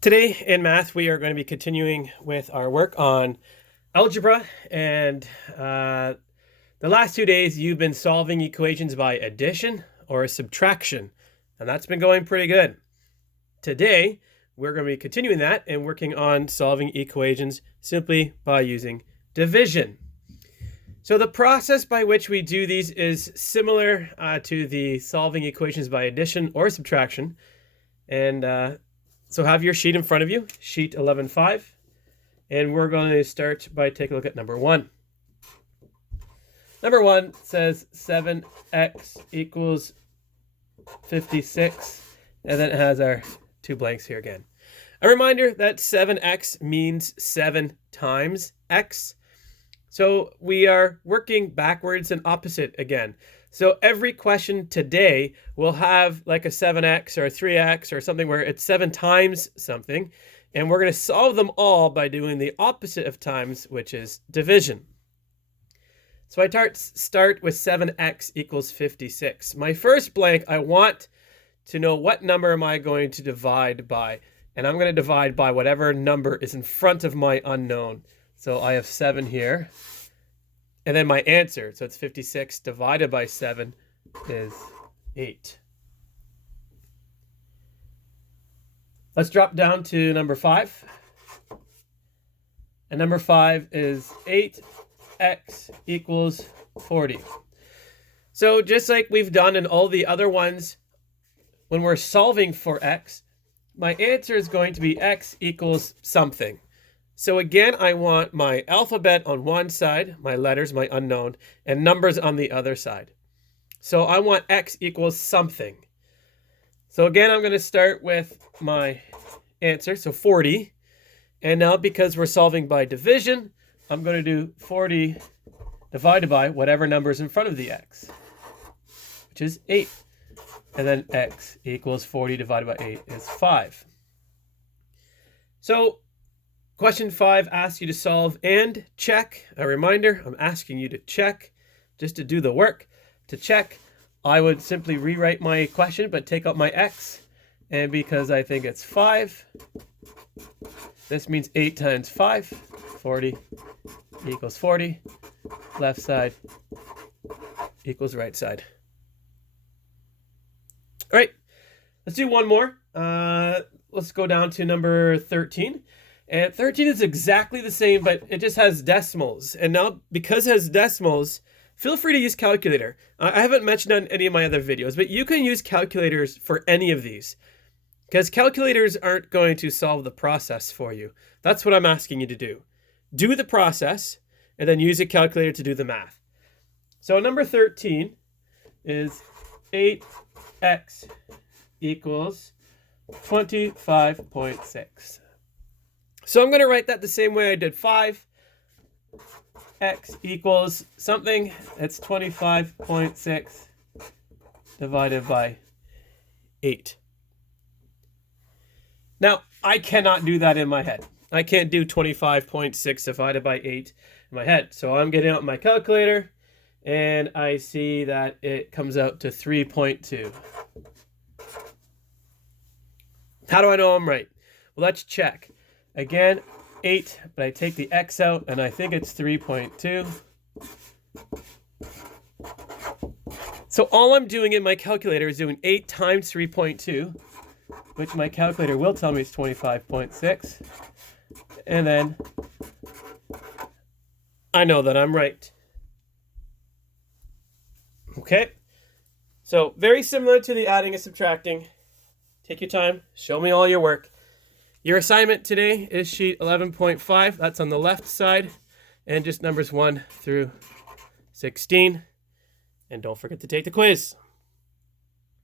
Today in math, we are going to be continuing with our work on algebra. And the last 2 days, you've been solving equations by addition or subtraction. And that's been going pretty good. Today, we're going to be continuing that and working on solving equations simply by using division. So the process by which we do these is similar to the solving equations by addition or subtraction. And so have your sheet in front of you, sheet 11.5, and we're going to start by taking a look at number 1. Number 1 says 7x equals 56, and then it has our 2 blanks here again. A reminder that 7x means 7 times x. So we are working backwards and opposite again. So every question today will have like a 7x or a 3x or something where it's 7 times something. And we're going to solve them all by doing the opposite of times, which is division. So I start with 7x equals 56. My first blank, I want to know what number am I going to divide by. And I'm going to divide by whatever number is in front of my unknown. So I have 7 here. And then my answer, so it's 56 divided by 7 is 8. Let's drop down to number 5. And number 5 is 8x equals 40. So just like we've done in all the other ones, when we're solving for x, my answer is going to be x equals something. So again, I want my alphabet on one side, my letters, my unknown, and numbers on the other side. So I want x equals something. So again, I'm going to start with my answer, so 40. And now because we're solving by division, I'm going to do 40 divided by whatever number is in front of the x, which is 8. And then x equals 40 divided by 8 is 5. So question 5 asks you to solve and check. A reminder, I'm asking you to check just to do the work. To check, I would simply rewrite my question, but take out my x. And because I think it's 5, this means 8 times 5, 40 equals 40. Left side equals right side. All right, let's do one more. Let's go down to number 13. And 13 is exactly the same, but it just has decimals. And now, because it has decimals, feel free to use calculator. I haven't mentioned on any of my other videos, but you can use calculators for any of these, because calculators aren't going to solve the process for you. That's what I'm asking you to do. Do the process, and then use a calculator to do the math. So number 13 is 8x equals 25.6. So I'm going to write that the same way I did 5. X equals something. It's 25.6 divided by 8. Now, I cannot do that in my head. I can't do 25.6 divided by 8 in my head. So I'm getting out my calculator, and I see that it comes out to 3.2. How do I know I'm right? Well, let's check. Again, 8, but I take the x out, and I think it's 3.2. So all I'm doing in my calculator is doing 8 times 3.2, which my calculator will tell me is 25.6. And then I know that I'm right. Okay? So very similar to the adding and subtracting. Take your time. Show me all your work. Your assignment today is sheet 11.5. That's on the left side, and just numbers 1 through 16. And don't forget to take the quiz.